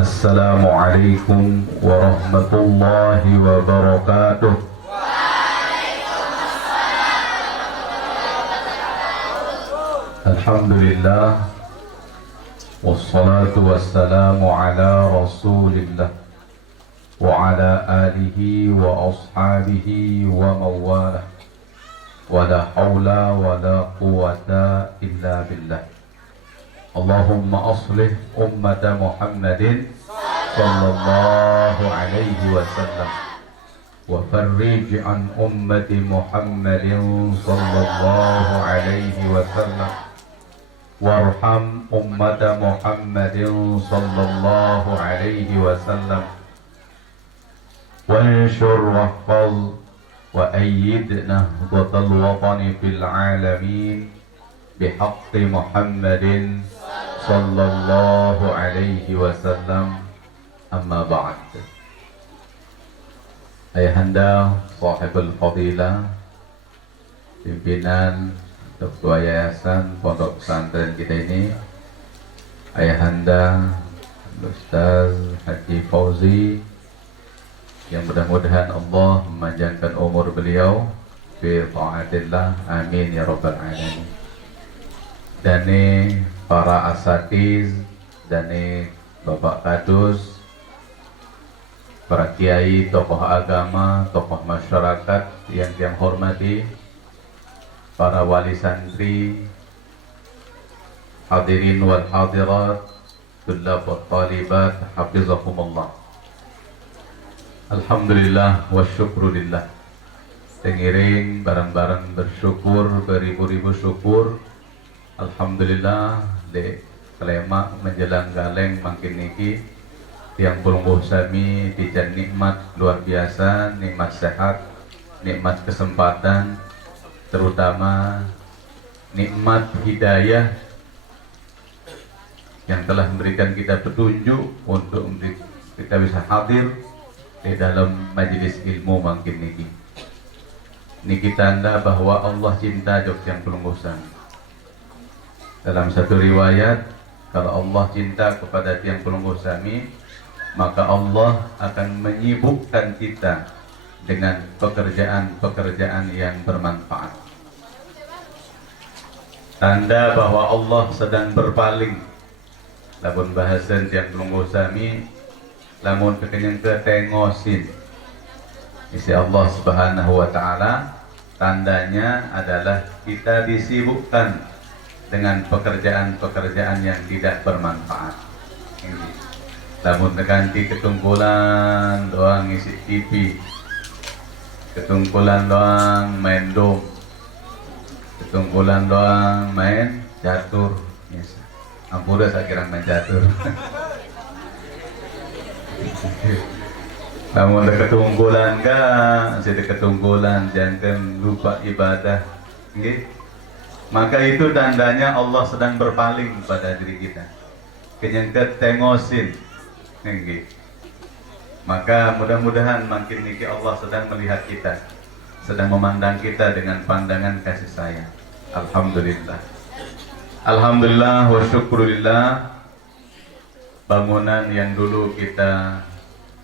Assalamualaikum warahmatullahi wabarakatuh. Alhamdulillah, wassalatu wassalamu ala rasulillah wa ala alihi wa ashabihi wa mawalah, wa la hawla wa la quwwata illa billah. Allahumma aslih ummata Muhammadin sallallahu alaihi wasallam wa farrij an ummati Muhammadin sallallahu alaihi wasallam warham ummata Muhammadin sallallahu alaihi wasallam wanshur wahfaz wa ayyid nahdatal watani fil alamin bihaqqi Muhammadin sallallahu alaihi wasallam. Amma ba'd. Ayahanda sahibul fadilah, pimpinan Ketua Yayasan Pondok Pesantren kita ini, Ayahanda Ustaz Haji Fauzi, yang mudah-mudahan Allah memanjangkan umur beliau fi ta'atillah, amin ya rabbal alamin. Dan para asatiz, dan Bapak Kadus, para kiai, tokoh agama, tokoh masyarakat yang hormati, para wali santri, hadirin wal hadirat, tullab wa talibat, hafizakumullah. Alhamdulillah wa syukrulillah. Tengiring barang-barang bersyukur, beribu-ribu syukur. Alhamdulillah de kelema menjelang galeng makin niki yang pulungguh sami dijan nikmat luar biasa, nikmat sehat, nikmat kesempatan, terutama nikmat hidayah yang telah memberikan kita petunjuk untuk kita bisa hadir di dalam majelis ilmu makin niki. Niki tanda bahwa Allah cinta jok yang pulungguh sami. Dalam satu riwayat, kalau Allah cinta kepada tiang pelungguh sami, maka Allah akan menyibukkan kita dengan pekerjaan-pekerjaan yang bermanfaat. Tanda bahwa Allah sedang berpaling. Lamun bahasan tiang pelungguh sami, lamun kekenyang ketengosin. Isi Allah Subhanahu wa Ta'ala, tandanya adalah kita disibukkan dengan pekerjaan-pekerjaan yang tidak bermanfaat. Namun ganti ketungkulan doang ngisi TV, ketungkulan doang main dom, ketungkulan doang main catur. Ampura saya kira main catur. Namun ketungkulan kan, jadi ketungkulan jangan lupa ibadah. Maka itu tandanya Allah sedang berpaling pada diri kita. Kenyang ketengosin. Maka mudah-mudahan makin niki Allah sedang melihat kita, sedang memandang kita dengan pandangan kasih sayang. Alhamdulillah. Alhamdulillah wa syukrulillah. Bangunan yang dulu kita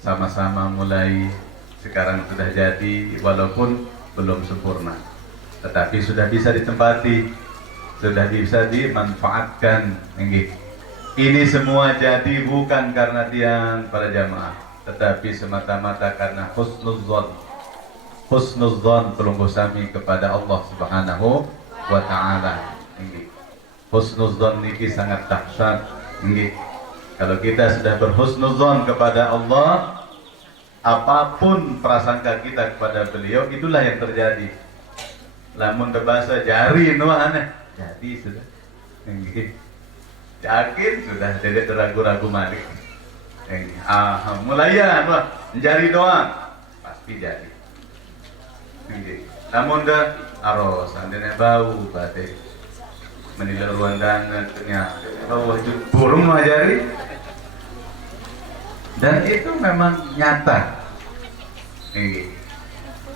sama-sama mulai, sekarang sudah jadi walaupun belum sempurna, tetapi sudah bisa ditempati, sudah bisa dimanfaatkan. Ini semua jadi bukan karena tiang para jamaah, tetapi semata-mata karena husnuzon pelungguh sami kepada Allah Subhanahu wa Ta'ala. Husnuzon niki sangat dahsyat. Kalau kita sudah berhusnuzon kepada Allah, apapun prasangka kita kepada beliau, itulah yang terjadi. Lamun bahasa jari nuhana jadi sudah, yakin sudah, tidak ragu-ragu malik. Mulai ya jari doang pasti jadi. Namun dah aros andene bau batik menilai ruangan ternyata bau burung jari, dan itu memang nyata.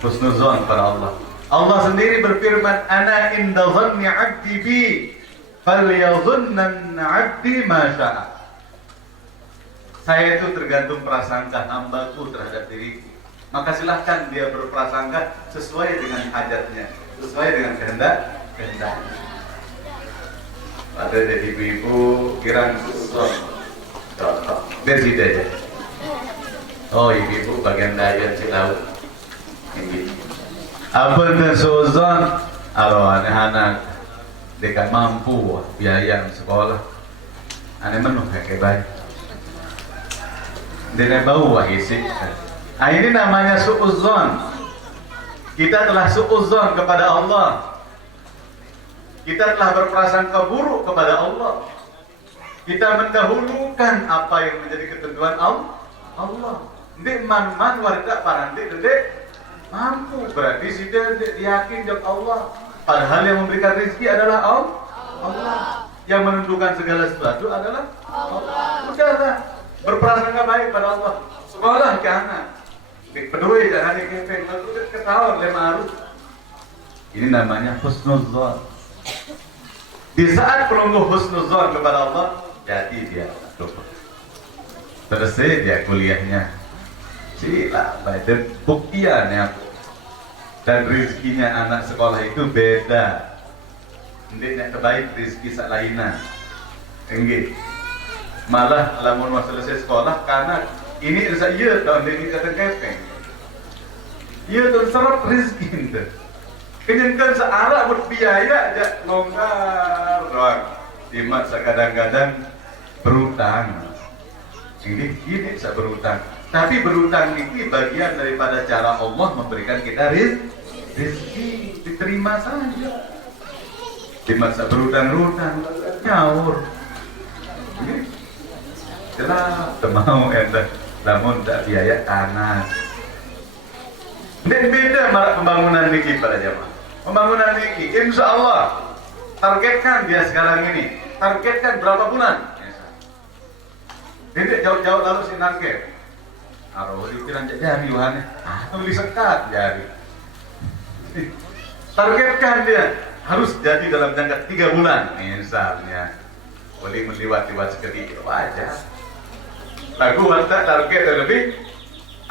Husnuzon pada Allah. Allah sendiri berfirman, ana inda dhanni 'abdi bi falyadhunnan 'abdi ma syaa. Saya itu tergantung prasangka hambaku terhadap diriku. Maka silahkan dia berprasangka sesuai dengan hajatnya, sesuai dengan kehendak. Ada dari ibu-ibu kirang susun contoh dari aja. Oh ibu-ibu bagian daya Cilaut ini apa dan suzon aro anak-anak dekat mampu biaya sekolah aneh menuh kayak baik dia bau isi. Ini namanya suuzon. Kita telah suuzon kepada Allah. Kita telah berprasangka buruk kepada Allah. Kita mendahulukan apa yang menjadi ketentuan Allah. Ndek man warga paranti ndek mampu, berarti sudah yakin jawab Allah. Padahal yang memberikan rezeki adalah Allah. Yang menentukan segala sesuatu adalah Allah. Udahlah, berprasangka baik pada Allah. Sekolah ke anak. Peduli jangan dikepeng, ketahuan lema harus. Ini namanya husnuzon. Di saat pelungguh husnuzon kepada Allah, jadi dia dokter. Selesai dia kuliahnya. Sila, dan buktiannya dan rezekinya anak sekolah itu beda. Ndeknya terbaik rezeki salainan. Enggak. Malah lamun selesai sekolah karena ini saya tahun ini kata kepeng. Iya tuh serap rezeki itu. Kenyangkan searah berbiaya aja longgar doang. Imat kadang-kadang berutang. Ini saya berutang. Tapi berutang ini bagian daripada cara Allah memberikan kita rezeki, diterima saja. Di masa berutang-utang nyawur. Jelas mau endah, namun tak biaya tanah. Beda marak pembangunan niki pada jamaah. Pembangunan niki, insya Allah targetkan dia sekarang ini. Targetkan berapa bulan? Tidak jauh-jauh lalu si target. Aroh diukiran jari Yohane, tulis sekat jari. Targetkan dia harus jadi dalam jangka 3 bulan, misalnya. Boleh meliwat-liwat sedikit wajar. Lagu wanita target lebih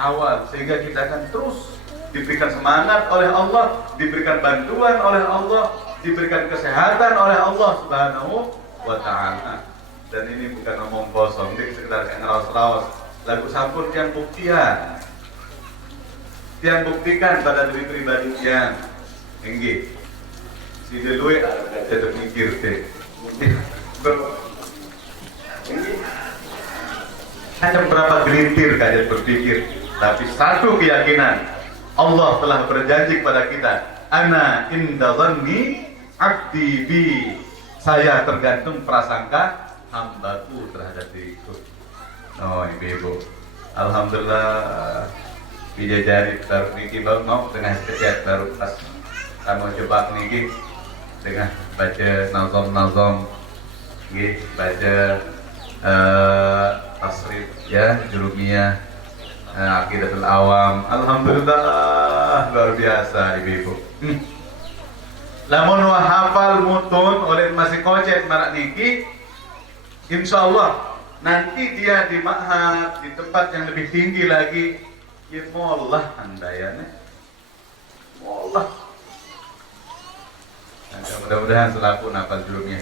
awal sehingga kita akan terus diberikan semangat oleh Allah, diberikan bantuan oleh Allah, diberikan kesehatan oleh Allah Subhanahu wa Ta'ala. Dan ini bukan ngomong kosong, ini sekedar ngeraos-raos. Lagu sampun yang buktian, yang buktikan pada diri pribadi yang tinggi. Si Deloy ada terpikir deh. Hanya berapa gelintir kajian berpikir, tapi satu keyakinan Allah telah berjanji kepada kita, ana inda dhanni abdi bi, saya tergantung prasangka hambaku terhadap diriku. Oh ibu, alhamdulillah bijajari baru niki baru mau dengan setiap baru pas kamu coba niki dengan baca nazom baca tasrif ya jurumiyah aqidatul awam. Alhamdulillah luar biasa ibu. Lamun hafal mutun oleh masih kocet marak niki, insyaallah nanti dia di ma'had, di tempat yang lebih tinggi lagi, ya mollah andayane. Mollah. Mudah-mudahan selaku nafal jurumnya.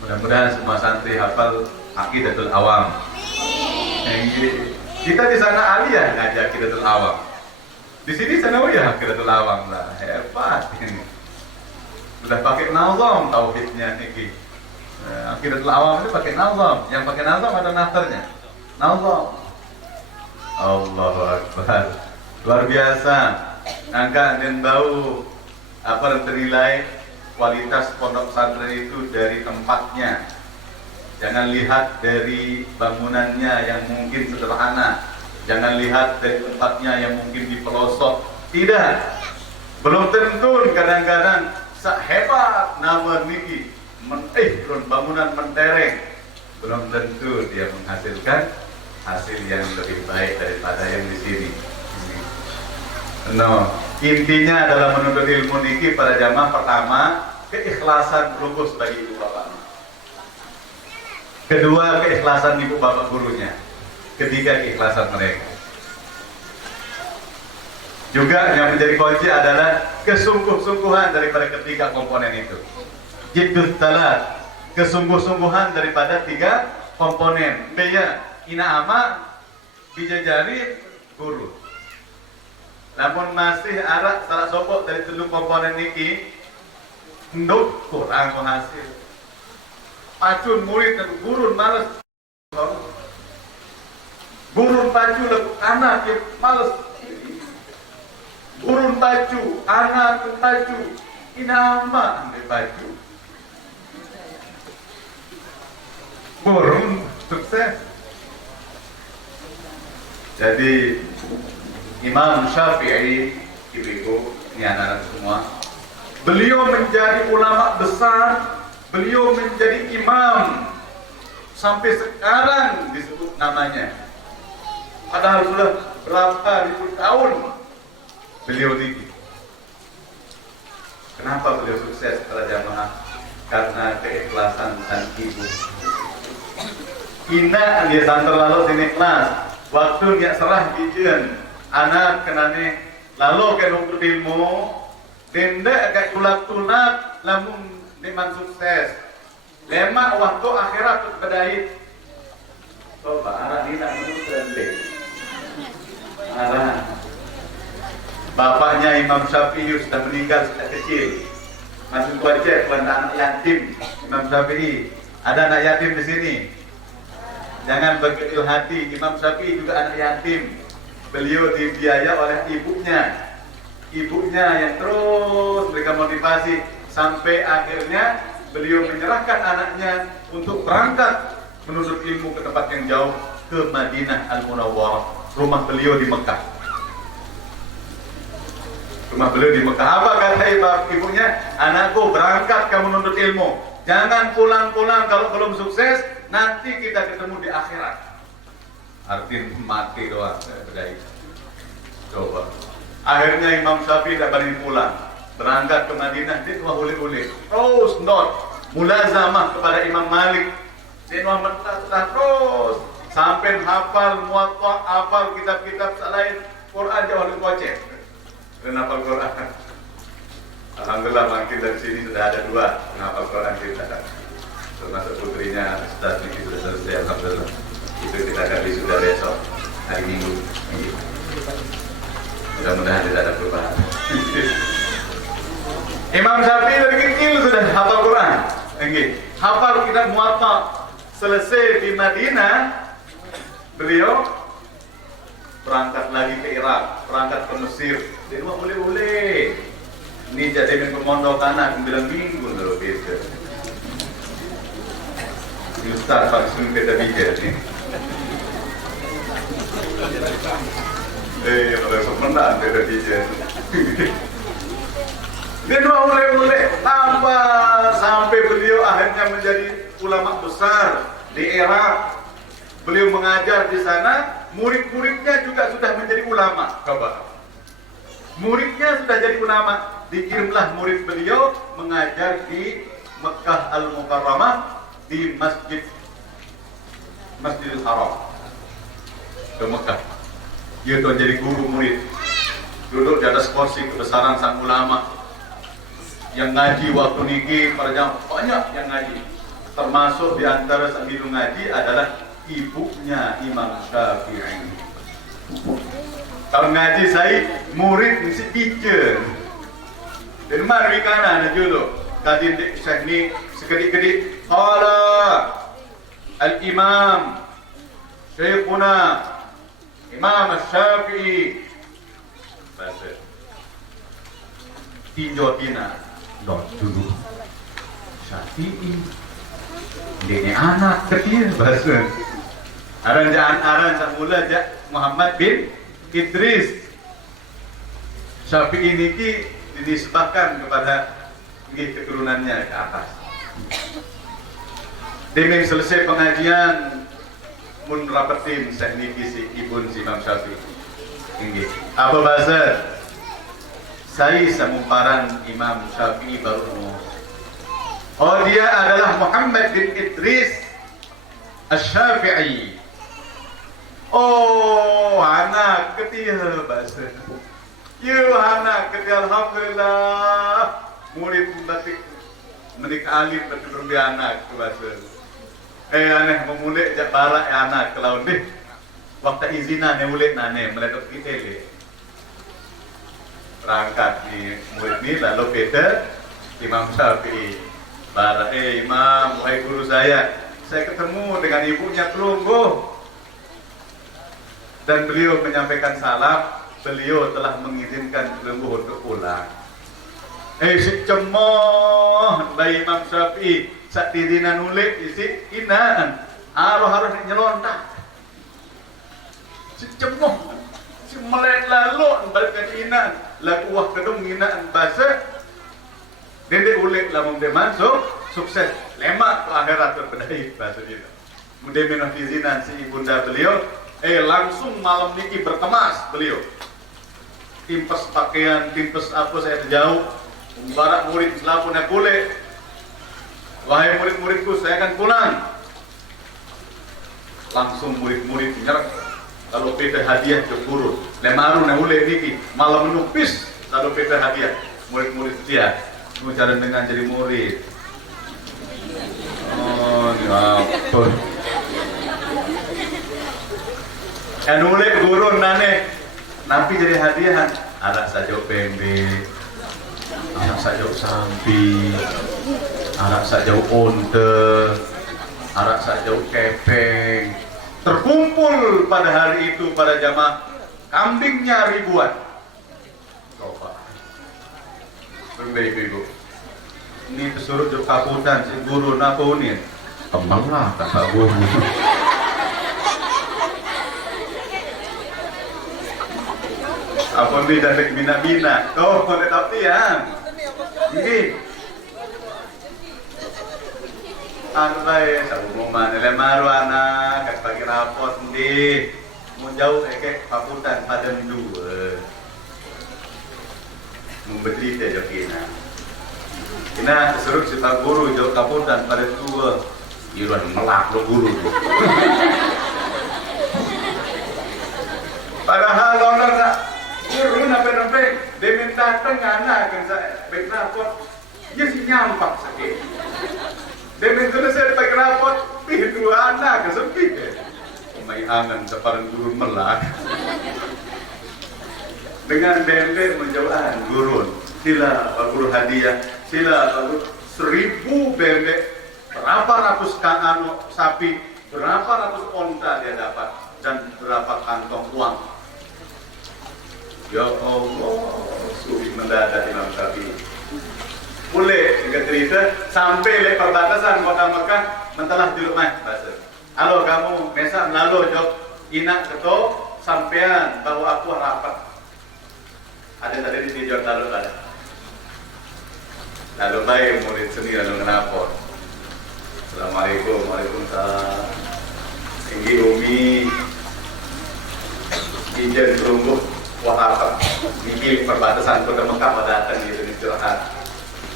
Mudah-mudahan semua santri hafal aqidatul awam. Kita di sana aliyah ngaji aqidatul awam. Di sini sanawiyah aqidatul awam lah. Hebat ini. Sudah pakai nazam tauhidnya niki. Aqidatul awam itu pakai nazam. Yang pakai nazam ada naftarnya. Nazam. Allahu Akbar. Luar biasa. Angka dan bau apa yang ternilai kualitas pondok pesantren itu dari tempatnya. Jangan lihat dari bangunannya yang mungkin sederhana. Jangan lihat dari tempatnya yang mungkin di pelosok. Tidak. Belum tentu kadang-kadang sehebat nama niki. Bangunan mentereng, belum tentu dia menghasilkan hasil yang lebih baik daripada yang di sini. No, intinya adalah menuntut ilmu niki pada jamaah pertama keikhlasan lupus bagi ibu bapak. Kedua, keikhlasan ibu bapak gurunya. Ketiga, keikhlasan mereka. Juga yang menjadi kunci adalah kesungguh-sungguhan daripada ketiga komponen itu. Jiddut talat, kesungguh-sungguhan daripada tiga komponen. Beya, inaama, bijajari, guru. Namun masih arak salah sopok dari telur komponen niki, nduk kurang menghasil. Pacun murid dan gurun malas. Gurun pacu lagu anak yang malas. Gurun pacu, anak yang pacu. Inama ambil pacu. Gurun sukses. Jadi Imam Syafi'i, ibu-ibu, ini anak-anak semua, beliau menjadi ulama besar. Beliau menjadi imam sampai sekarang disebut namanya. Padahal sudah berapa ribu tahun beliau ini. Kenapa beliau sukses para jamaah? Karena keikhlasan sang ibu. Ina dia santer lalu sini kelas. Waktu dia serah dijen anak kenane lalu ke nuntut ilmu. Denda agak tulak-tulak lamun memang sukses. Lemak waktu akhirat berdait. Coba anak ini tak menurut arah. Bapaknya Imam Syafi'i sudah meninggal sejak kecil. Masih wajib anak yatim. Imam Syafi'i ada anak yatim di sini. Jangan berkecil hati. Imam Syafi'i juga anak yatim. Beliau dibiaya oleh ibunya. Ibunya yang terus memberikan motivasi. Sampai akhirnya beliau menyerahkan anaknya untuk berangkat menuntut ilmu ke tempat yang jauh, ke Madinah Al-Munawwarah. Rumah beliau di Mekah. Rumah beliau di Mekah. Apa kata ibunya? Anakku, berangkat kamu menuntut ilmu. Jangan pulang-pulang kalau belum sukses. Nanti kita ketemu di akhirat. Artinya mati doang. Coba. Akhirnya Imam Syafi'i tidak berani pulang. Berangkat ke Madinah, dia cuma ulik-ulik. Terus not mulazamah kepada Imam Malik. Dia terus sampai hafal Muwatta, hafal kitab-kitab selain Quran jauh lebih kocek. Dan hafal Quran. Alhamdulillah makin dari sini sudah ada dua menghafal Quran kita. Termasuk putrinya Ustaz Niki sudah selesai, alhamdulillah. Itu kita akan wisuda besok hari Minggu. Mudah-mudahan tidak ada perubahan. Imam Syafi'i dari kecil sudah hafal Quran. Hafal kitab Muwatta. Selesai di Madinah, beliau berangkat lagi ke Irak, berangkat ke Mesir. Dia cuma boleh-boleh. Ini jadi mengkomando kanan 9 minggu loh gitu. Ini Ustaz langsung kita bicara nih. Kalau menang kita bicara. Dia dua mulai tambah sampai beliau akhirnya menjadi ulama besar di Irak. Beliau mengajar di sana, murid-muridnya juga sudah menjadi ulama. Coba. Muridnya sudah jadi ulama. Dikirimlah murid beliau mengajar di Mekah Al-Mukarramah di Masjidil Haram ke Mekah. Dia tuh jadi guru murid. Duduk di atas kursi kebesaran sang ulama. Yang ngaji waktu niki banyak yang ngaji. Termasuk di antara sang ibu ngaji adalah ibunya Imam Syafi'i. Kalau ngaji saya murid mesti teacher. Dan mari kanan dulu. Kaji saya ni sekedik-kedik. Qala al-Imam Syekhuna Imam Syafi'i. Bahasa tinjau tina. Dulu Syafi'i ini anak kecil bahasa aran semula Muhammad bin Idris. Syafi'i ini dinisbahkan kepada keturunannya ke atas. Demi selesai pengajian mun rapetin saya niki si ibun si Imam Syafi'i. Ini apa bahasa? Saya semumparan Imam Syafi'i baru. Oh, dia adalah Muhammad bin Idris Asy-Syafi'i. Oh, anak ketiga bahasa. Yo anak ketiga alhamdulillah. Murid batik menikah alim betul anak bahasa. Aneh memulai jak barak anak kalau deh. Waktu izinan yang mulai nane meledak kita le. Berangkat di murid ni lalu Peter Imam Syafi'i. Barak Imam, wahai guru saya ketemu dengan ibunya Kelungguh. Dan beliau menyampaikan salam, beliau telah mengizinkan Kelungguh untuk pulang. Si cemoh dari Imam Syafi'i saat dizinan nulik isi inaan harus nyelontak. Si cemoh si melek lalu balikan inaan lagu wah kedung inaan bahasa dede ulik lamun dia masuk sukses lemak ke akhirat terpedai bahasa dia. Mudah minah dizinan si ibunda beliau langsung malam niki berkemas beliau. Timpes pakaian, timpes apa saya terjauh. Barak murid selapunya boleh. Wahai murid-muridku, saya akan pulang. Langsung murid-murid nyerah. Kalau peta hadiah ke guru. Lemaru na ule niki malam menupis kalau peta hadiah. Murid-murid dia mengucapkan dengan jadi murid. Oh, ni apa? Yang nulis guru nane, napi jadi hadiah, arak sajau pembe, arak sajau sampi, arak sajau onte, arak sajau kepeng. Terkumpul pada hari itu pada jamaah kambingnya ribuan. Coba, berbeda ibu. Ini pesuruh jauh kaputan si guru naponin, kembang lah tak guru. Apa beda dek bina-bina? Oh, boleh tapi ya. Ini. Antai, sabu moman, lemaru anak, kat pagi rapot di, mau jauh kayak kaputan pada dua. Memberi dia jokina. Ina seru si pak guru jauh kaputan pada dua. Iruan melak lo guru. Padahal orang tak. Guru nape-nape, dia minta tengah kan saya baik rapot, dia si nyampak sakit. Dia minta saya baik rapot, pih dua anak kan sepi. May angan sa parang guru melak. Dengan dendek menjauhan gurun, sila pak guru hadiah, sila pak guru 1000 bebek, berapa ratus sapi, berapa ratus onta dia dapat dan berapa kantong uang. Ya Allah, sulit mendadak Imam Syafi'i. Boleh singkat cerita sampai le perbatasan kota Mekah mentelah di rumah bahasa. Halo kamu, besok lalu jok inak keto sampean bawa aku rapat. Ada tadi di jok lalu ada. Lalu baik murid seni lalu ngelapor. Assalamualaikum, waalaikumsalam. Tinggi Umi, izin berungguh. Wah apa? Ini perbatasan kota Mekah datang di sini istirahat.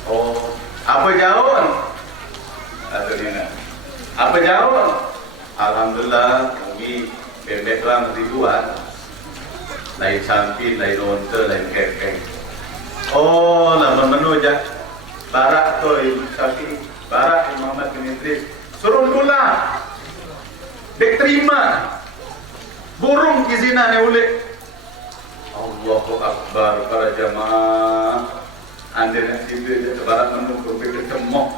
Oh, apa jauh? Atau ini? Apa jauh? Alhamdulillah, kami bebek lang ribuan. Lain sampi, lain onte, lain kepeng. Oh, lama menu aja. Barak tu Ibu Syafi'i, Barak Muhammad bin Idris. Suruh pula. Dek terima. Burung kizinan yang ulik. Allahu Akbar para jamaah. Anda nak tidur je tebarak menunggu pikir cemok.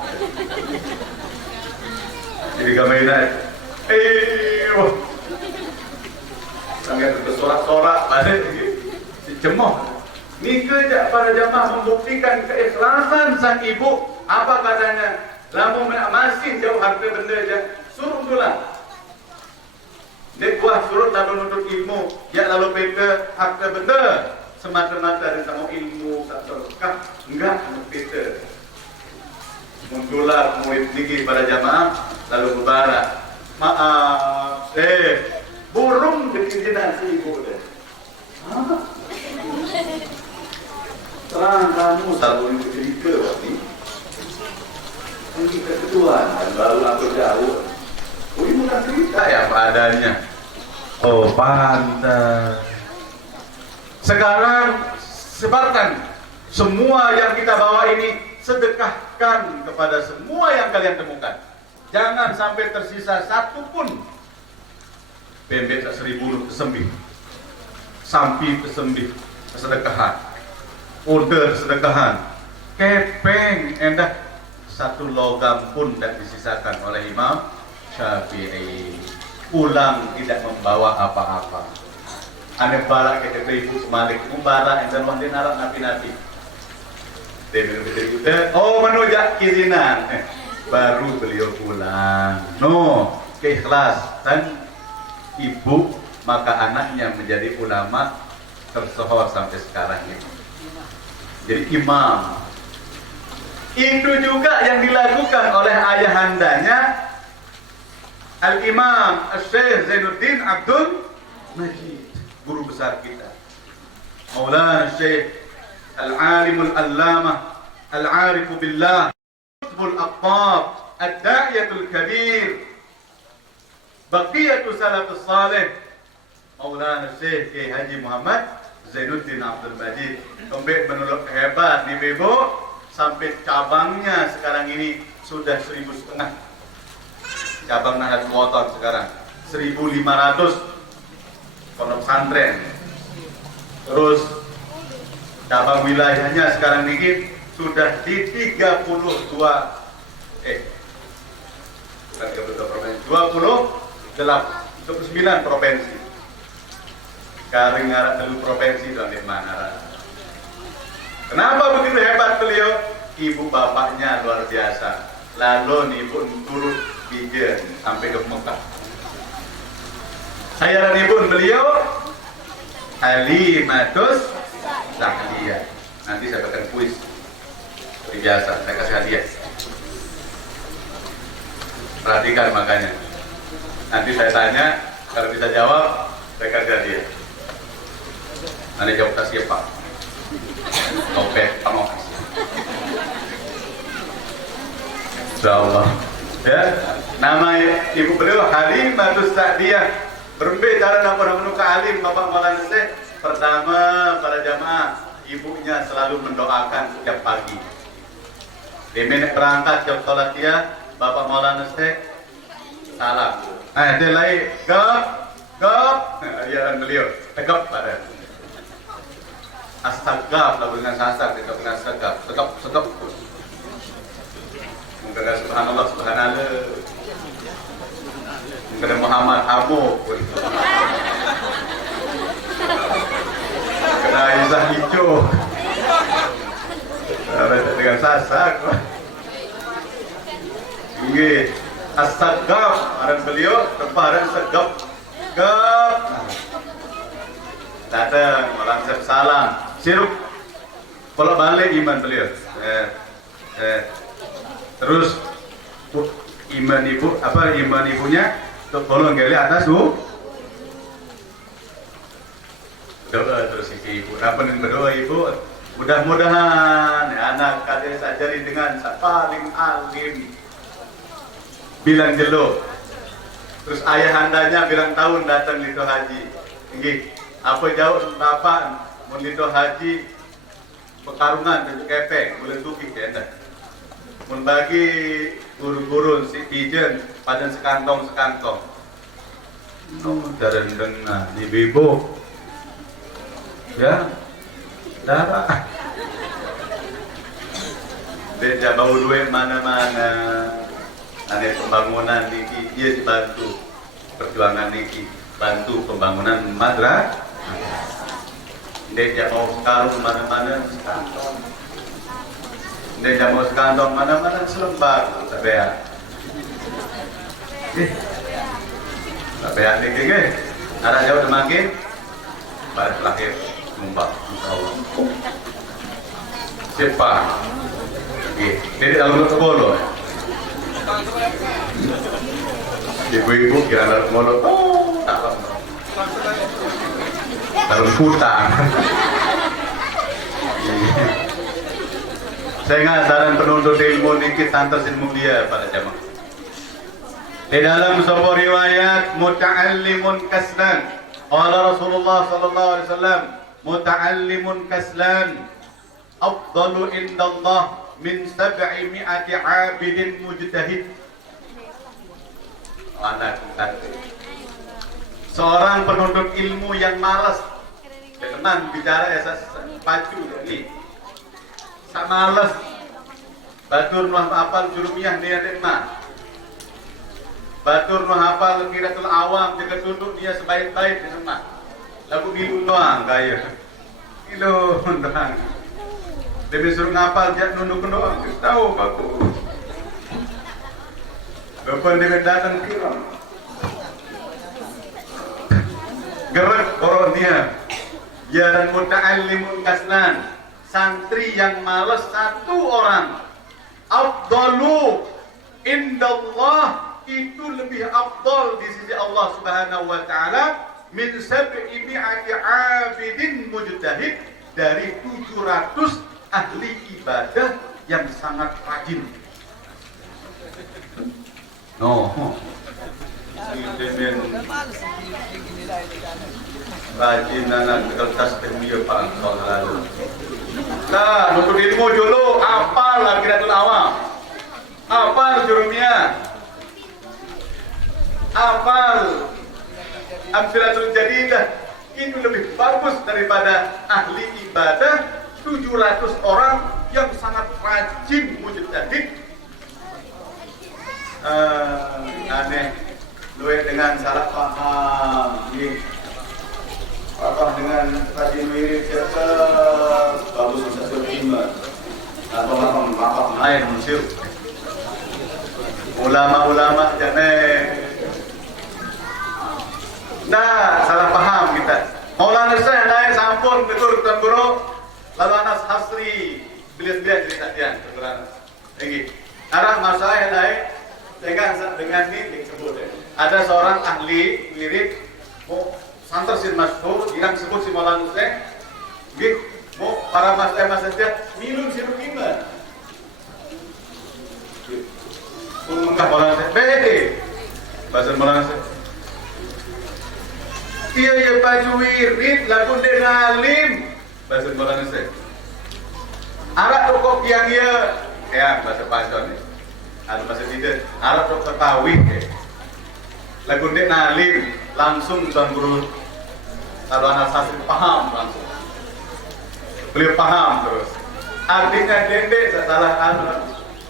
Jadi kami nak, sangat bersorak-sorak balik si cemok. Ni kerja para jamaah membuktikan keikhlasan sang ibu. Apa katanya? Lamu masih jauh harta benda je. Suruh pulang. Dek buah surut lalu menuntut ilmu, ya lalu peta harta benda semata-mata dari sama ilmu tak terkah enggak peta. Muncullah murid tinggi pada jamaah lalu berbarak. Maaf, burung dikizinan si ibu deh. Terang kamu selalu cerita ni. Ini ketuaan dan baru aku jauh. bukan cerita ya apa adanya. Oh pantas. Sekarang sebarkan semua yang kita bawa ini, sedekahkan kepada semua yang kalian temukan. Jangan sampai tersisa satu pun. Bembek 1000 kesembih, sampi kesembih, kesedekahan, order sedekahan, kepeng endah satu logam pun tidak disisakan oleh Imam Syafi'i. Pulang tidak membawa apa-apa. Ane balak kita beribu semalik, balak dan wah dinarak napi-napi. Oh menujak kirinan, baru beliau pulang. No, keikhlasan ibu maka anaknya menjadi ulama tersohor sampai sekarang ini. Jadi imam. Itu juga yang dilakukan oleh ayahandanya Al-Imam Syekh Zainuddin Abdul Majid, guru besar kita. Maulana Syekh Al-Alimul Allamah Al-Arifu Billah Qutbul Aqtab Ad-Da'iyatul Kabir Baqiyatu Salafus Salih Maulana Syekh Kiai Haji Muhammad Zainuddin Abdul Majid. Sampai menurut hebat nih Bebo, sampai cabangnya sekarang ini sudah 1.500 cabang Nahdlatul Wathon sekarang 1.500 pondok pesantren. Terus cabang wilayahnya sekarang ini sudah di 32 provinsi, 29 provinsi. Karing ngarak telu provinsi dan di mana. Kenapa begitu hebat beliau? Ibu bapaknya luar biasa. Lalu ibu turut bijen sampai ke Mekah. Saya dan ibu beliau Halimatus Sa'diyah. Nanti saya akan kuis. Seperti biasa, saya kasih hadiah. Perhatikan makanya. Nanti saya tanya, kalau bisa jawab, saya kasih hadiah. Nanti jawab kasih Pak. Oke, kamu kasih. Insyaallah. Ya, nama ibu beliau Halimatus Sa'diyah. Berbicara nama ke alim Bapak Maulana Syekh. Pertama para jamaah, ibunya selalu mendoakan setiap pagi. Di menit berangkat jam sholat dia, Bapak Maulana Syekh salam. Dia lain gap. Arian beliau tegap pada. Astagfirullah lalu dengan sasar kita dengan segap. Mungkin subhanallah subhanallah. Mungkin Muhammad Abu. Kena Izzah hijau. Dengan sasak. Ini astagfirullah aran beliau keparan segap. Datang orang salam. Sirup. Kalau balik iman beliau. Terus iman ibunya tolong gali atas doa terus ibu. Apa yang berdoa ibu? Mudah-mudahan anak kades ajari dengan paling alim. Bilang jelo. Terus ayahandanya bilang tahun datang lido haji. Nggih, apa jauh bapak mun lido haji pekarungan tunjuk kepeng, boleh tuki kena. Mun bagi guru-guru si ijen pada sekantong. No, darendeng di Bebo. Ya. Darah. Beda bau duit mana-mana. Ada pembangunan niki, dia dibantu perjuangan niki, bantu pembangunan madrasah. Dia mau sekarang mana-mana sekantong. Dia mau sekantong mana-mana selembar sabea. Sabea niki ada jauh makin pada terakhir numpang insyaallah. Siapa? Ini dalam kebolo. Ibu-ibu kira dalam kebolo. Dalam hutan. Saya ingat dalam penuntut ilmu niki tantas ilmu dia pada jamaah. Di dalam sebuah riwayat muta'allimun kaslan. Qala Rasulullah sallallahu alaihi wasallam, muta'allimun kaslan afdalu indallah min 700 'abidin mujtahid. Seorang penuntut ilmu yang malas, teman bicara ya pacu ini. Sak malas. Batur nuh hafal jurumiyah dia dekma. Batur nuh hafal qiraatul awam jaga tunduk dia sebaik-baik di sana. Lagu ngilu doang gaya. Ngilu doang. Dia suruh ngapal jak nunduk doang. Tahu aku. Bapak dia datang kira. Gerak orang dia. Ya dan muta'allimun kaslan. Santri yang malas satu orang. Afdalu indallah, itu lebih afdal di sisi Allah Subhanahu wa taala min 700 'abidin mujtahid, dari 700 ahli ibadah yang sangat rajin. Rajin anak kertas temui Pak lalu. Nah, untuk ilmu dulu hafal qiraatul awam. Hafal jurumiyah. Hafal amsilatul jadidah, itu lebih bagus daripada ahli ibadah 700 orang yang sangat rajin mujtahid. Aneh luwe dengan salah paham apa dengan rajin wirid bagus satu iman atau apa lain musyrik ulama-ulama jangan. Nah, salah paham kita. Maulana Syekh naik sampun betul Tuan Guru. Lalu Anas Hasri beliau cerita dia Quran. Lagi. Arah masalah naik dengan ini disebut. Ada seorang ahli wirid mau santer sin masyhur yang sebut si Maulana Syekh. Nggih, mau para mas saja minum sirup iman. Mengkah Maulana Syekh. Bahasa Maulana Syekh. Iya ya baju wirid lagu denalim bahasa Maulana Syekh. Arab rokok yang ya bahasa Pancon nih. Ada bahasa tidak. Arab rokok tawih ya. Lagu denalim langsung Tuan Guru kalau anak sasri paham langsung. Beliau paham terus. Artinya dendek salah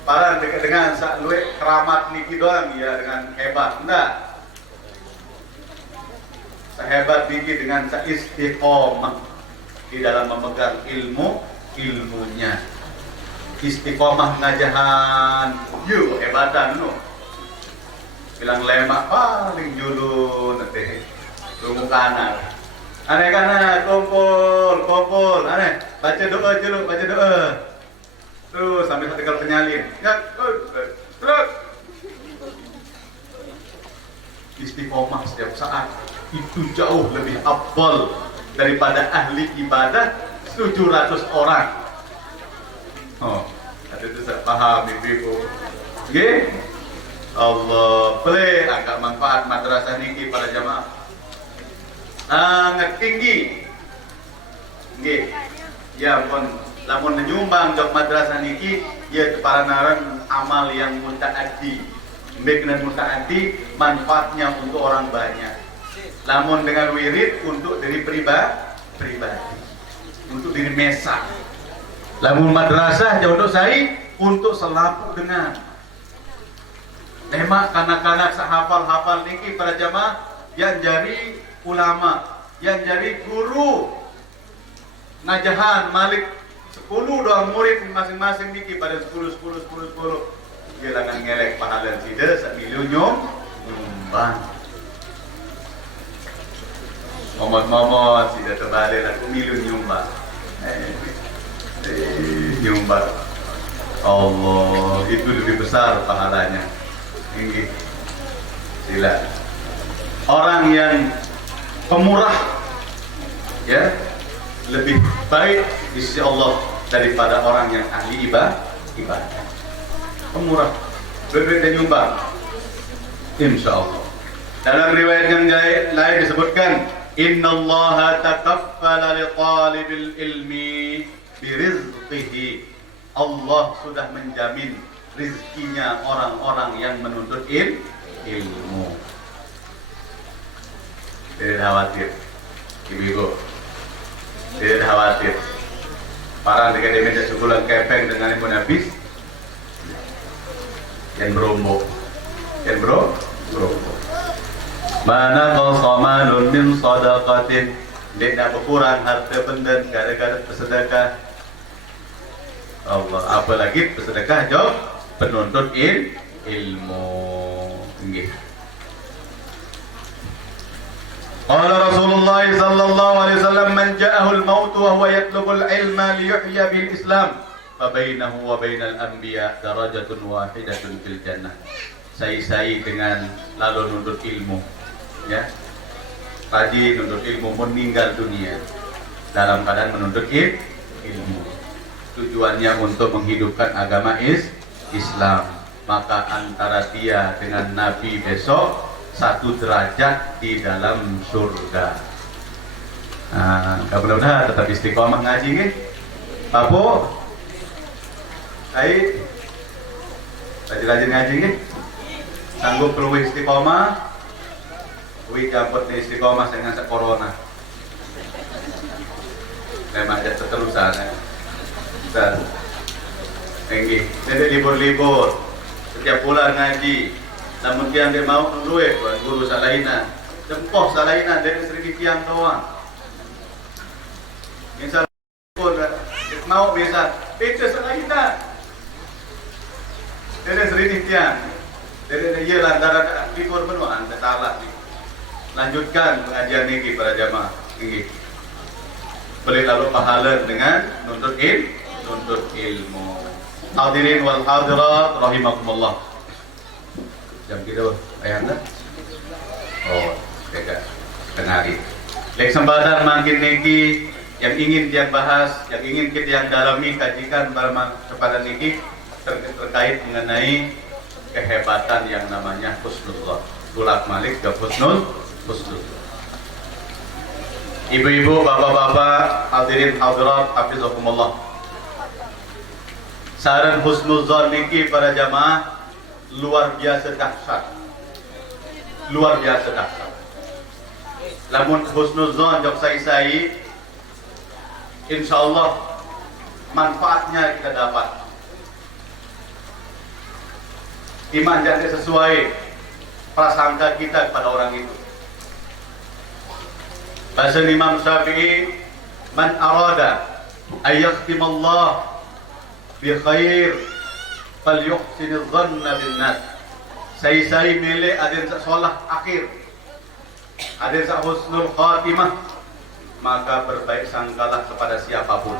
para dengan sak luwe keramat niki doang ya dengan hebat. Enggak. Sehebat tinggi dengan istiqomah di dalam memegang ilmunya. Istiqomah ngajahan, yuk hebatan no. Bilang lemak paling julun nanti tunggu kanan. Aneh kanan, kumpul, aneh baca doa julu, baca doa. Tuh sampai ketika penyalin. Ya, terus. Istiqomah setiap saat itu jauh lebih afdal daripada ahli ibadah 700 orang. Oh, ada itu saya paham ibu. Nggih. Allah, boleh agak manfaat madrasah niki para jamaah. Sangat tinggi. Nggih. Ya pun lamun menyumbang jok madrasah niki ya para narang amal yang mutaaddi. Baik dan mutaaddi manfaatnya untuk orang banyak. Namun dengan wirid untuk diri pribadi, untuk diri mesak. Namun madrasah untuk saya untuk selaku dengan. Memang kanak-kanak sahafal-hafal niki para jamaah yang jadi ulama, yang jadi guru ngajahan malik 10 doang murid masing-masing niki pada 10. Dia akan ngelek pahala tidak sak milion nyumbang. Momot tidak terbalik aku milion nyumbang. Nyumbang. Allah, itu lebih besar pahalanya. Ini sila. Orang yang pemurah ya lebih baik di sisi Allah daripada orang yang ahli ibadah. Pemurah, berbeda nyumbang. Insyaallah. Dalam riwayat yang lain disebutkan, innallaha takaffala li talibil ilmi birizqihi. Allah sudah menjamin rizkinya orang-orang yang menuntut ilmu. Tidak khawatir, ibu-ibu. Tidak khawatir. Para akademi dan sebulan kepeng dengan ibu habis, yang berombok, Mana qasamanun min sadaqatin, tidak berkurang harta benda gara-gara bersedekah. Allah, apalagi bersedekah jauh penuntut ilmu. Nggih. Qala Rasulullah sallallahu alaihi wasallam, man ja'ahu al-maut wa huwa yatlubul ilma liyuhya bil Islam, fa bainahu wa bainal anbiya darajatun wahidatun fil jannah. Sai dengan lalu nuntut ilmu, ya. Tadi nuntut ilmu meninggal dunia dalam keadaan menuntut ilmu. Tujuannya untuk menghidupkan agama Islam. Maka antara dia dengan Nabi besok 1 derajat di dalam surga. Nah, mudah-mudahan tetap istiqomah ngaji nih. Abu, Said, rajin-rajin ngaji nih. Sanggup perlu istiqomah. Wih dapat istiqomah dengan corona. Memang ada keterusan. Dan tinggi. Jadi libur-libur. Setiap bulan ngaji. Namun dia mau duit buat guru salahina. Dempoh salahina dari sedikit tiang doang. Misal pun mau bisa itu salahina. Dari sedikit tiang. Dari dia lantaran libur penuh anda salah nih. Lanjutkan pengajian ini para jamaah. Ini boleh lalu pahala dengan nuntut ilmu. Hadirin wal hadirat rahimakumullah. Jam kita ayah anda? Oh, tidak. Kenari. Kesempatan makin niki yang ingin dia bahas, yang ingin kita yang dalami kajikan kepada niki terkait mengenai kehebatan yang namanya husnuzan. Tulak malik ke husnuzan. Ibu-ibu, bapak-bapak, hadirin hadirat, hafizakumullah. Saran husnuzan niki para jamaah luar biasa dahsyat. Luar biasa dahsyat. Lamun husnuzan jok sai-sai, insyaallah manfaatnya kita dapat. Iman jadi sesuai prasangka kita kepada orang itu. Bahasa Imam Syafi'i, man arada ayyakhtimallah bi khair falyuhsinidh dhanna bin nas. Sai milih aden salah akhir, aden sa husnul khatimah, maka berbaik sangkalah kepada siapapun.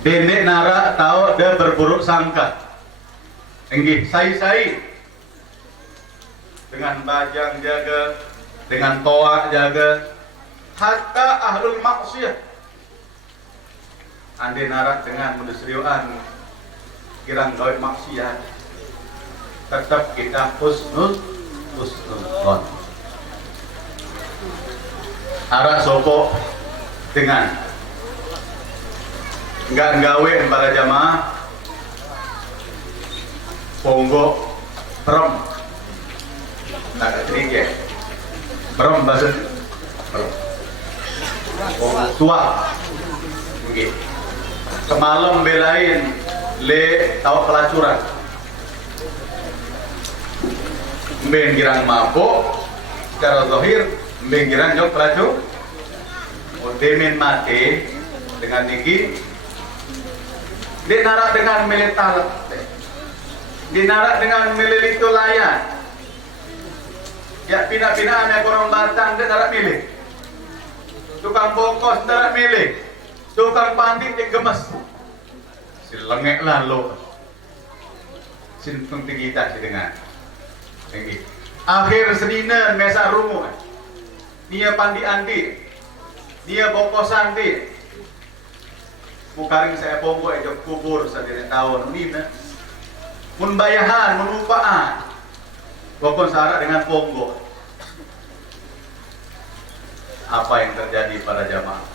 Dene nara tahu dia berburuk sangka. Enggih sai dengan bajang jaga, dengan toa jaga, hatta ahlul maksiyah. Ande narak dengan mendesriuan kirang gawe maksiat, tetap kita husnul dhon. Arah sopo dengan enggak gawe para jamaah ponggo prom tak terike prom bahasa prom tua mungkin semalam belain le tahu pelacuran menggirang mabuk secara zahir, menggirang jok pelacur demen mati dengan niki dinarak dengan milital, dinarak dengan mililitu layan. Ya pindah-pindah ame korong batang dia narak milih. Tukang bongkos narak milih. Tukang pantik dia gemes. Silengek lah lo. Sintung tinggi tak dengan. Tinggi. Akhir sedina mesa rumu. Dia pandi andi. Dia bongkosan di. Mukaring saya bongko ejok kubur sadiri tahun ini. Mun bayahan, mun upaan. Walaupun syarat dengan Pongo. Apa yang terjadi para jamaah?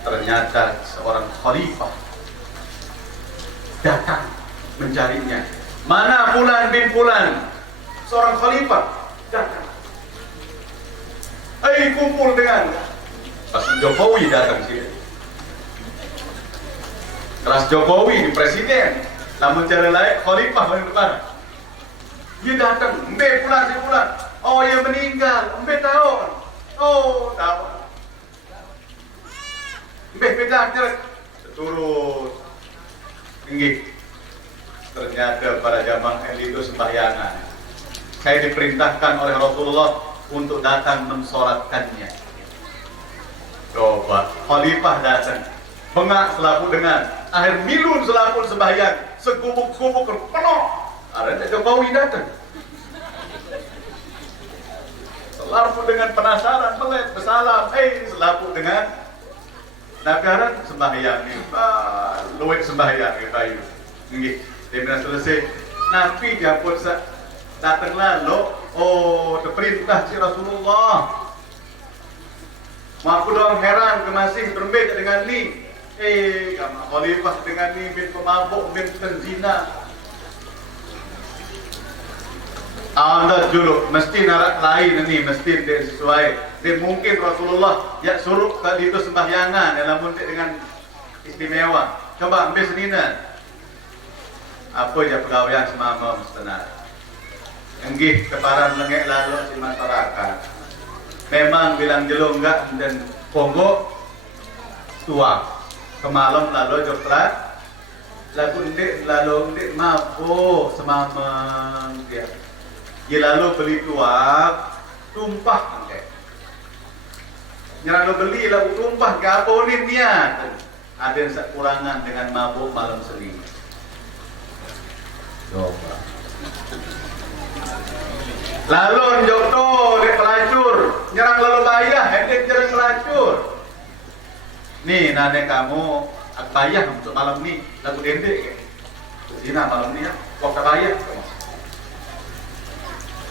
Ternyata seorang khalifah datang mencarinya. Mana Fulan bin Fulan? Seorang khalifah datang. Kumpul dengan Pas Jokowi datang sini. Kelas Jokowi di presiden, namun cara lain khalifah paling depan. Dia datang, Mbe Fulan si Fulan. Oh, ia meninggal. Mbe tahu. Oh, tahu. Mbe beda aja. Turun. Tinggi. Ternyata para jamaah itu sembahyangan. Saya diperintahkan oleh Rasulullah untuk datang mensolatkannya. Coba, khalifah datang, bengak selaku dengan air milun selaku sembahyang, segubuk-gubuk penuh. Ada Jokowi datang, selaku dengan penasaran, melek, bersalam, selaku dengan nagaran sembahyang ni, luwek sembahyang kayu. Nggih, dia selesai. Nabi dia pun datanglah lo, perintah si Rasulullah. Aku dong heran kemasih berbeda dengan ni. Kamu khalifah dengan ni bin pemabuk bin penzina. Anda dulu mesti narak lain ni, mesti dia sesuai. Dia mungkin Rasulullah ya suruh kali itu sembahyangan dalam muntik dengan istimewa. Coba ambil senina. Apa je pegawaian semama sebenar. Enggih keparan lengek lalu si masyarakat. Memang bilang jelung enggak dan Pongo tua. Kemalam lalu joklat. Lalu ndik mabuk semamang dia. Dia lalu beli tuak, tumpah nggak. Lalu beli lalu tumpah gaponin dia. Ada yang sekurangan dengan mabuk malam Senin. Coba. Lalu jodoh dek pelacur, nyerang lalu bayah, hendek nyerang pelacur. Nih nane kamu bayah untuk malam ni, lagu dendek. Zina malam ni ya, waktu bayah.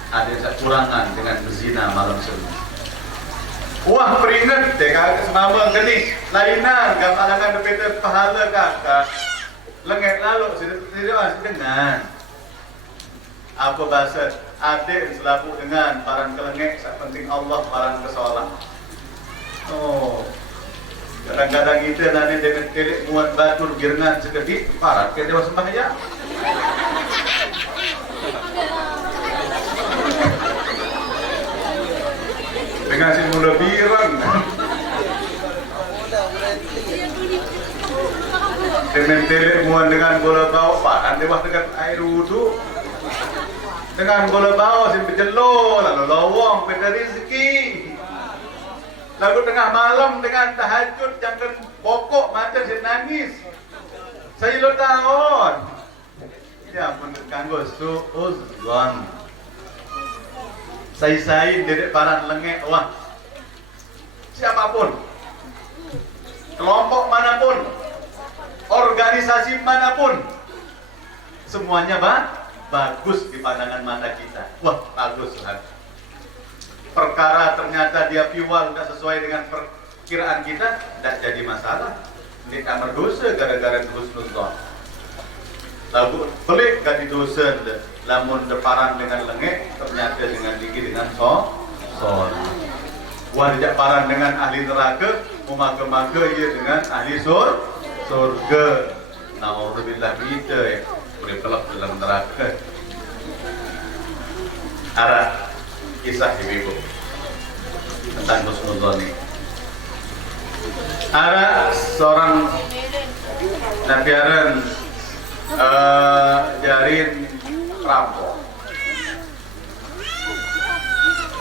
Ada kekurangan dengan berzina malam Senin. Wah peringat dek semama geni, lainan gampalangan depet pahala kakak. Lengek lalu sudah dengan apa bahasa adik selaku dengan barang kelengek sak penting Allah barang kesolah. Oh, kadang-kadang kita nanti dengan kelek muat batur girengan sekedip parat ke dewa sembahyang. Dengan si muda birang. Dengan telek muat dengan bola bau paran dewa dengan air wudhu. Dengan bola bawah si berjelur, lalu lawang beda rezeki. Lalu tengah malam dengan tahajud jangan pokok macam si nangis. Saya lo tahun. Ya pun ganggu suuzon. Saya dedek paran lengek wah. Siapapun, kelompok manapun, organisasi manapun, semuanya bagus di pandangan mata kita. Wah, bagus lah. Perkara ternyata dia piwal tidak sesuai dengan perkiraan kita, tidak jadi masalah. Ini tak berdosa gara-gara husnuzon. Lalu pelik gak didosa, lamun deparan dengan lengek, ternyata dengan gigi dengan sol. Wah, tidak paran dengan ahli neraka, maka ia dengan ahli surga. Na'udzubillah kita ya. Boleh kelak dalam neraka. Arah kisah ibu tentang husnuzon ini. Arah seorang nabiaran jarin rampok.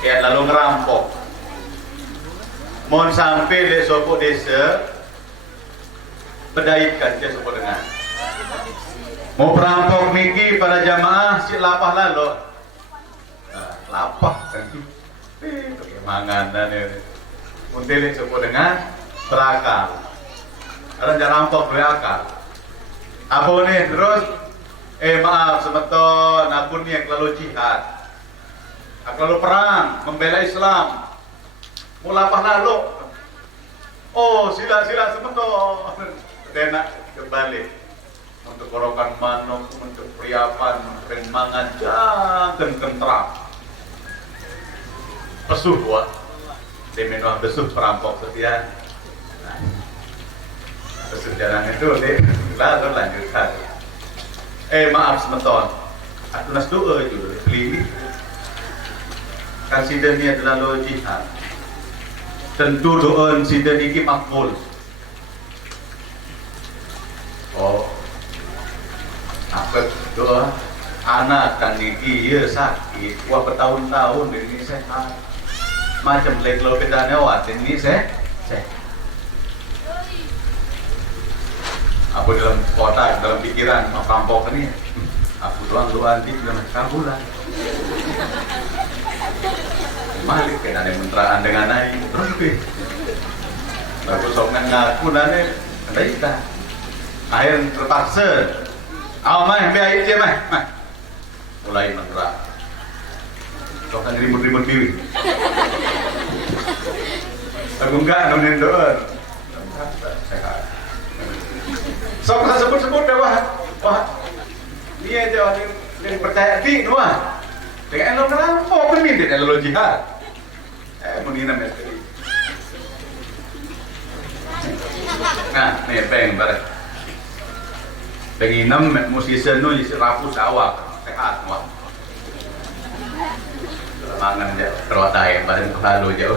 Ya lalu ngerampok. Mohon sampai di sopok desa bedaitkan dia sopok dengan. Mau perampok niki pada jamaah si lapah lalu. Lapah kan tu. Manganan ni. Muntelik sebut dengan berakal. Orang jangan rampok berakal. Apa ni terus Maaf semeton, aku nih yang lalu jihad, aku lalu perang membela Islam. Mula apa lalu? Oh sila semeton. Enak kembali untuk korokan manuk, untuk periapan, untuk mangan jangan kentrang. Pesuh buat demenuah besuh perampok setia. Pesuh jalan itu deh, lalu lanjutkan. Maaf semeton, aku nas doa itu beli. Kan sidang ni adalah lo jihad. Tentu doa sidang ini makbul. Oh, apa doa? Anak kan ini ya sakit, wah bertahun-tahun ini sehat. Macam lek lo bedanya wat ini sehat. Aku dalam kota, dalam pikiran mau perampok ini, aku doang nanti dalam kabulan. Malik kan ada menteraan dengan naik terus. Lalu sokongan ngaku nane, ada kita. Akhirnya terpaksa. Mah, biar aja mah. Mulai menterang. Sokongan ribut-ribut diri. Aku enggak nonin doa. Sehat. Sokongan sebut-sebut dah wah. Dia aja yang percaya di wah. Dengan lo ngerampok kan ini dengan lo jihad. Menina metri. Nah, nih peng bareng. Penginem musisi nu isi rapu sawah sehat wah. Mangan dia terwatai bareng lalu jauh.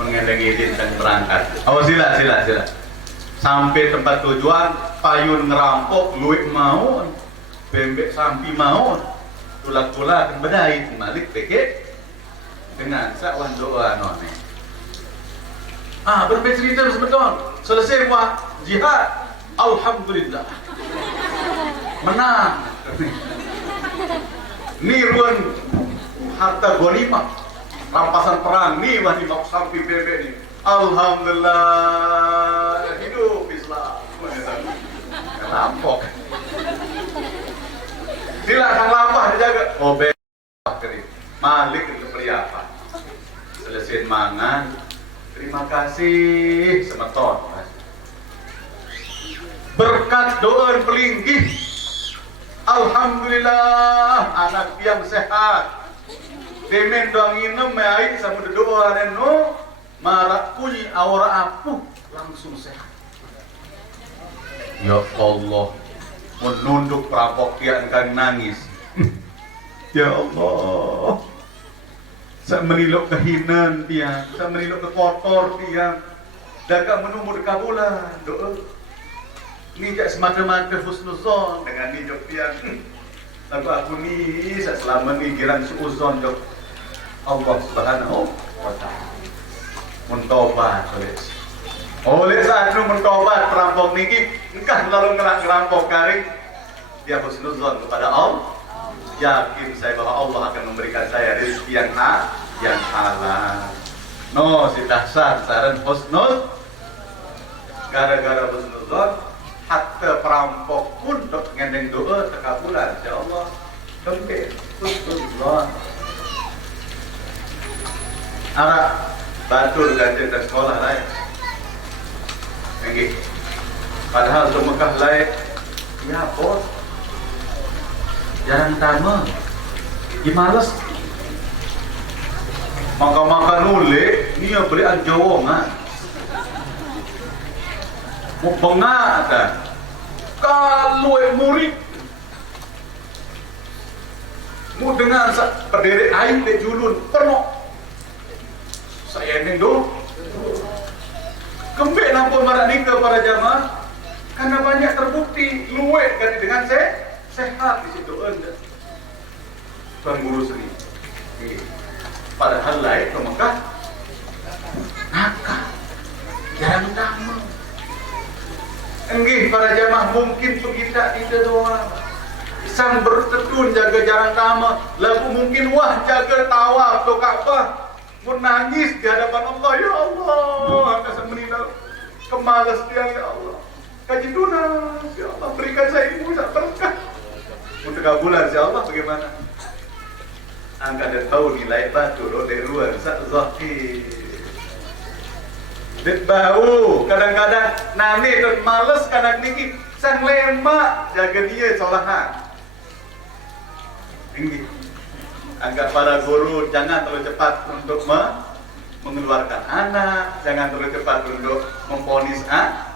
Mengendangi dan berangkat. Oh sila. Sampai tempat tujuan, payun ngerampok, luik mau, bembek sampi mau, tulak-tulak dan bedai malik peke dengan sakwan doa none. Berbeda cerita sebetul. Selesai buat jihad, alhamdulillah menang. Nirwan harta ghanimah, rampasan perang nih wahdi mau sampai bebek nih. Alhamdulillah hidup Islam. Rampok. Sila sang lampah dijaga. Oh bebek kering. Malik itu periapan. Selesai mangan. Terima kasih semeton. Berkat doa pelinggih. Alhamdulillah anak yang sehat. Demen doang inem mai sama doa dan no. Marak kunyi awara apuh langsung sehat. Ya Allah, menunduk perampok kian kan nangis. Ya Allah, saya menilok kehinaan dia, saya menilok kekotor dia, dagang menumur kabulan doa. Ini jak semata-mata husnuzon dengan ni jok dia. Lagu aku ni saya selama ni giran suuzon jok Allah Subhanahu wa Ta'ala. Mentobat oleh saat itu mentobat perampok niki engkau lalu ngerampok garing dia husnuzon kepada Allah, yakin saya bahwa Allah akan memberikan saya rezeki yang halal. No si dahsyat saran husnuz gara-gara husnuzon hatta perampok pun dok ngendeng doa terkabulan insyaallah. Kembali husnuzon arah batul ganjil dan sekolah lain. Enggak. Padahal untuk Mekah lain, ya bos, jarang tamu, gimales. Maka nulis, ni yang beri anjawongan. Mau pengatan, kalau murid, mau dengan berdiri air di julun penuh. Saya ini dulu kembali nampak marak nikah para jamaah karena banyak terbukti luwek ganti dengan sehat di situ anda tuan guru seni. Padahal lain ke Mekah nakal jarang tamu. Enggih para jamaah mungkin kita tidak doang sang bertetun jaga jarang tamu lalu mungkin wah jaga tawaf atau Ka'bah menangis di hadapan Allah. Ya Allah, akan meninggal kemalas dia ya Allah. kaji tunas, ya Allah berikan saya ilmu yang berkah. Untuk kabulan, ya Allah bagaimana? Angka dan tahu nilai batu loh dari luar, zahir. Dit bau, kadang-kadang nani dan males kadang niki sang lemak jaga dia solahan. Tinggi. Angkat para guru jangan terlalu cepat untuk mengeluarkan anak, jangan terlalu cepat untuk memponis anak.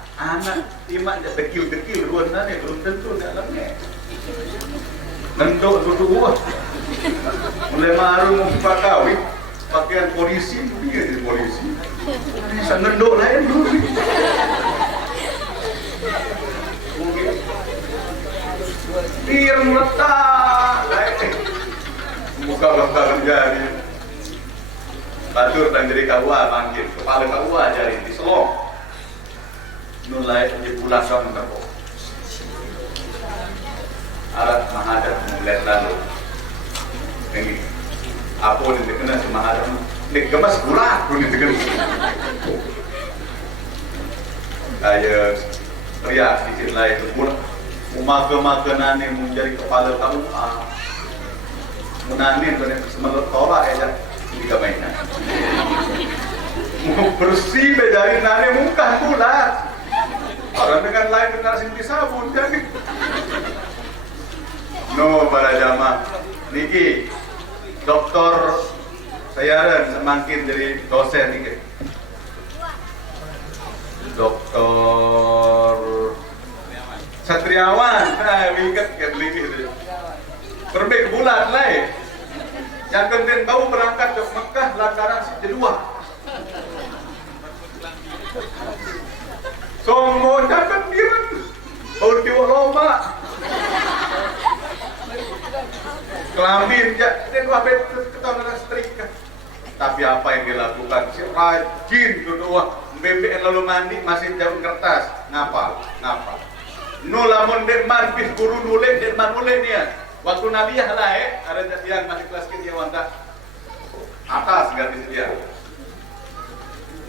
Imak dekil-dekil ruang nani belum tentu dalamnya. Nendok dua. Mulai maru membuka kawin pakaian polisi, dia jadi polisi. Bisa nendok lain dulu. Mungkin dia meletak lain. Buka jari. Batur dan jadi KUA panggil kepala KUA jari di selong. Mulai di pulang kamu terpok. Arat mahadat mulai lalu. Ini apa yang dikenal sama Adam? Nek gemas gula pun dikenal. Ayah teriak di lain itu pun makanan yang menjadi kepala kamu menanin dan semelot tola aja jika mainan. Mau bersih dari nane muka gula. Orang dengan lain dengan sini sabun jadi. No para jamaah niki dokter saya semakin jadi dosen niki. Dokter Satriawan, ingat kan lagi. Berbeda bulan lain. Yang kemudian tahu berangkat ke Mekah lantaran si kedua. Sombong dapat dia. Orang tua loma. Kelambin, dan wabet ketahuan setrika. Tapi apa yang dilakukan? Si rajin kedua, BBN lalu mandi masih jauh kertas. Ngapa? Nulamun derman bis guru nulis derman nulis dia. Waktu Nabi lah ada yang masih kelas kecil wanta atas ganti dia.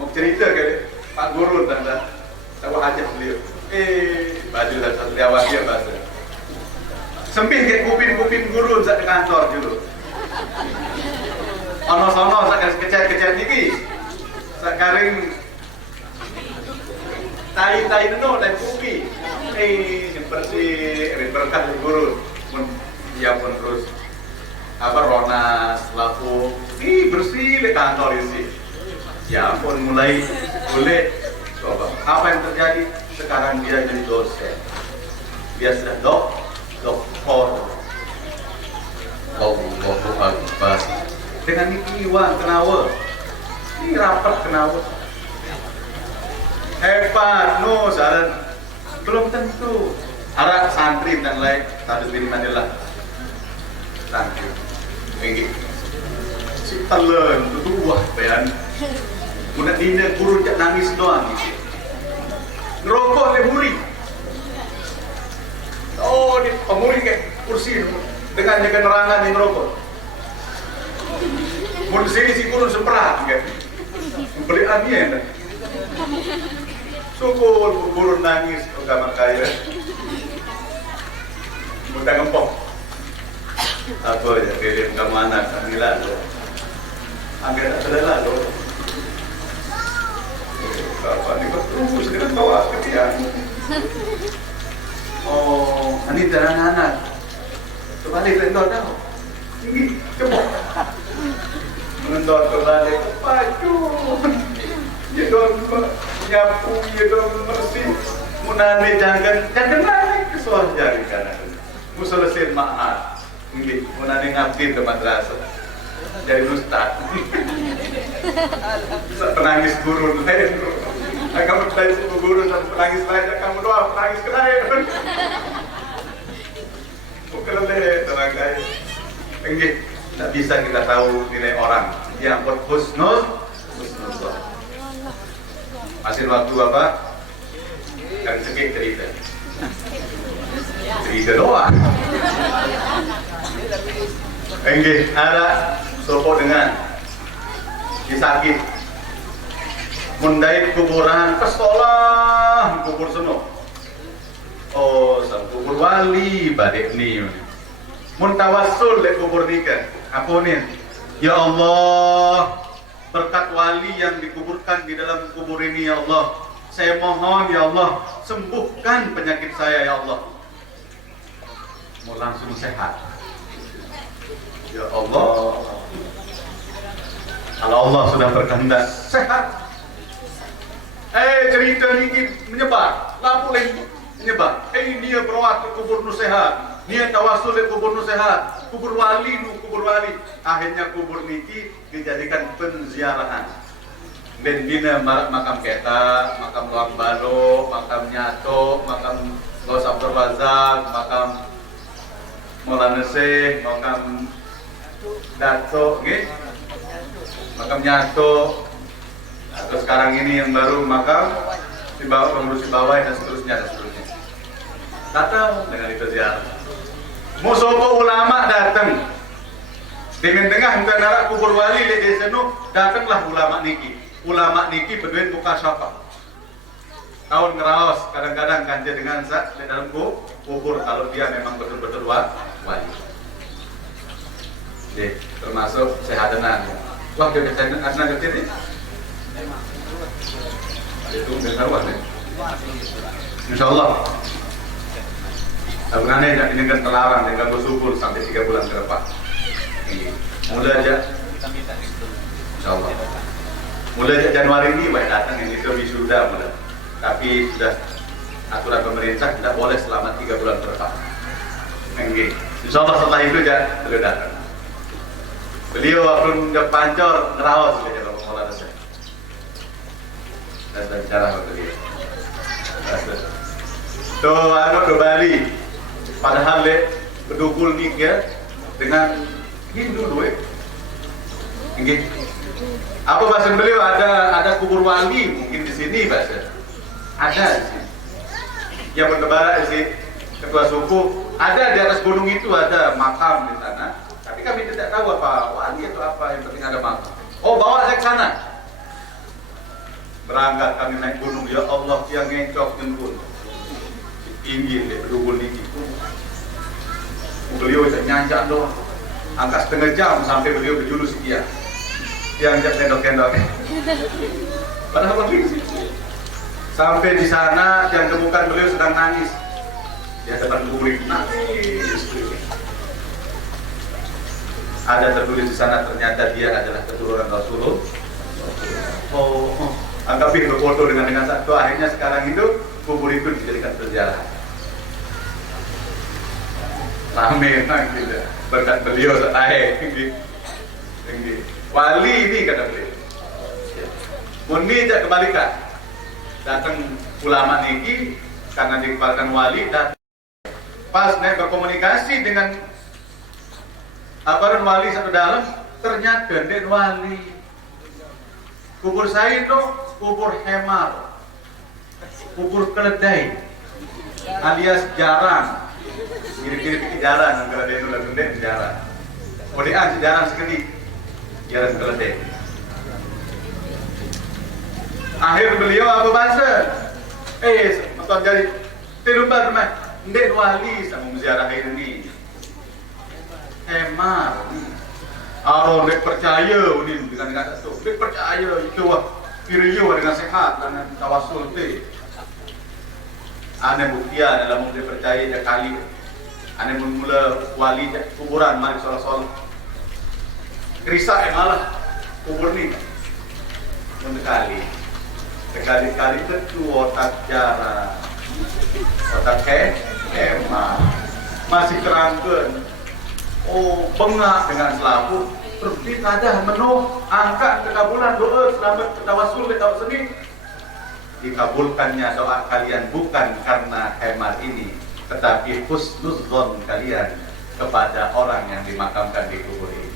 Mau cerita kali Pak Guru tanda, tahu aja beliau. Baju dan Satriawan dia bahasa. Sempit ke kuping guru saat di kantor dulu. Ono-ono saat kecil niki. Sekarang tai dulu dan kupi. Seperti berkah guru pun dia pun terus Ronas laku bersih di kantor ini. Ya pun mulai coba apa yang terjadi sekarang dia jadi dosen. Dia sudah doktor. Allahu Akbar. Dengan iwan kenawa. Ini rapat kenawa. Hebat, no saran. Belum tentu. Arah santri dan lain tadi diri Manila. Santri. Ini si telen itu wah bayan. Mudah dina guru jak nangis doang. Ngerokok le muri. Oh, di pemuri ke kursi dengan jaga nerangan yang ngerokok. Mun sini si guru seperat kan. Beli anian. Syukur guru nangis ke kamar kaya. Mudah ngempok. Aku aja kirim kamu anak Kamila tuh. Angkat tak salah tuh. Bapak ini terus dengan bawa ke dia. Oh, ini jalan anak. Coba lihat endor dah. Tinggi, coba. Endor kembali ke baju. Ya dong, nyapu, ya dong bersih. Munane jangan naik ke soal jari kanan. Muselesin ma'at. Ini munane ngabdi ke madrasah. Jadi ustaz. Penangis guru lain. Kamu tadi guru dan penangis lain, kamu doa penangis lain. Bukan deh, tenang guys. Enggak, tak bisa kita tahu nilai orang. Yang buat husnul. Masih waktu apa? Kan sedikit cerita. Cerita doa. Enggak, ada sopo dengan disakit mundai kuburan ke sekolah kubur seno Oh, sang kubur wali badek ni. Mun tawassul lek kubur nika. Apa ni? Ya Allah, berkat wali yang dikuburkan di dalam kubur ini ya Allah. Saya mohon ya Allah, sembuhkan penyakit saya ya Allah. Mau langsung sehat. Ya Allah. Kalau Allah sudah berkehendak sehat. Cerita ni menyebar, lapu lagi menyebar. Dia berawat ke kubur nu sehat, dia tawasul ke kubur nu sehat, kubur wali nu kubur wali. Akhirnya kubur niki dijadikan penziarahan. Ben bina makam Keta, makam Luang Balo, makam Nyato, makam Ghaus Abdul Razak, makam Maulana Syekh, makam Dato, makam Nyato. Atau sekarang ini yang baru makam di bawah pengurus di bawah dan seterusnya. Datang dengan itu ziarah. Musopo ulama datang. Dengan tengah antara kubur wali di desa nu datanglah ulama niki. Ulama niki berduit muka syafa. Tahun ngeraos kadang-kadang ganja dengan zat di dalam kubur kalau dia memang betul-betul wali. Jadi termasuk sehadenan. Wah dia kecenderung adnan kecil ni. Itu karuan ya. Insyaallah. Sebenarnya ini kan terlarang dengan bersubur sampai 3 bulan ke depan. Mulai aja. Insyaallah. Mulai aja Januari ini baik datang yang itu wisuda mulai. Tapi sudah aturan pemerintah tidak boleh selama 3 bulan ke depan. Insyaallah setelah itu jangan beliau datang. Beliau akan pancor ngerawas saja kalau mau ada saya. Dan bicara sama beliau. Tuh, ke Bali. Padahal bedugul nih ya dengan Hindu dulu. Apa bahasa beliau ada kubur wali mungkin di sini bahasa. Ada di sini. Yang berkebara si ketua suku ada di atas gunung itu ada makam di sana. Tapi kami tidak tahu apa wali atau apa, yang penting ada makam. Oh bawa saya ke sana. Berangkat kami naik gunung, ya Allah yang ngecok jengkun tinggi deh berdugul tinggi. Beliau bisa nyanjak doang, angkat setengah jam sampai beliau berjulus sekian. Dia anjak kendok-kendok. Padahal begini. Sampai di sana yang temukan beliau sedang nangis. Dia depan kubur nangis. Ada tertulis di sana ternyata dia adalah keturunan Rasulullah. Anggap itu foto dengan satu. Akhirnya sekarang itu kubur itu dijadikan berziarah. Rame gitu. Berkat beliau tinggi. Wali ini kata beliau. Muni tidak kebalikan. Datang ulama niki karena dikepalkan wali dan pas naik berkomunikasi dengan aparat wali satu dalam ternyata den wali. Kubur saya itu kubur hemar, kubur keledai, alias jarang, kiri-kiri jarang, antara dia itu gede jarang. Kemudian jarang sekali, jarang keledai. Akhir beliau apa bahasa? Maksud jadi tirubat mah, ndek wali sama ziarah ini. Hemar. Aro dek percaya ini dengan satu. Dek percaya itu kiriyo dengan sehat dengan tawasul teh. Ane buktian dalam dia percaya dia kali. Ane mula wali kuburan mari soal-soal. Kerisa malah kubur ni. Mendekali. Sekali-kali itu otak jarang. Otak hemah. Masih terangkan. Bengak dengan selaput. Terus kita ada menu angkat kekabulan doa selamat tawasul ke tahun seni. Dikabulkannya doa kalian bukan karena hemat ini, tetapi husnuzon kalian kepada orang yang dimakamkan di kubur ini.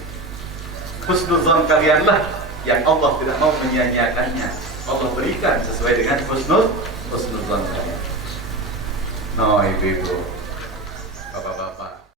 Husnuzon kalianlah yang Allah tidak mau menyia-nyiakannya. Allah berikan sesuai dengan husnuzon kalian. No, ibu-ibu.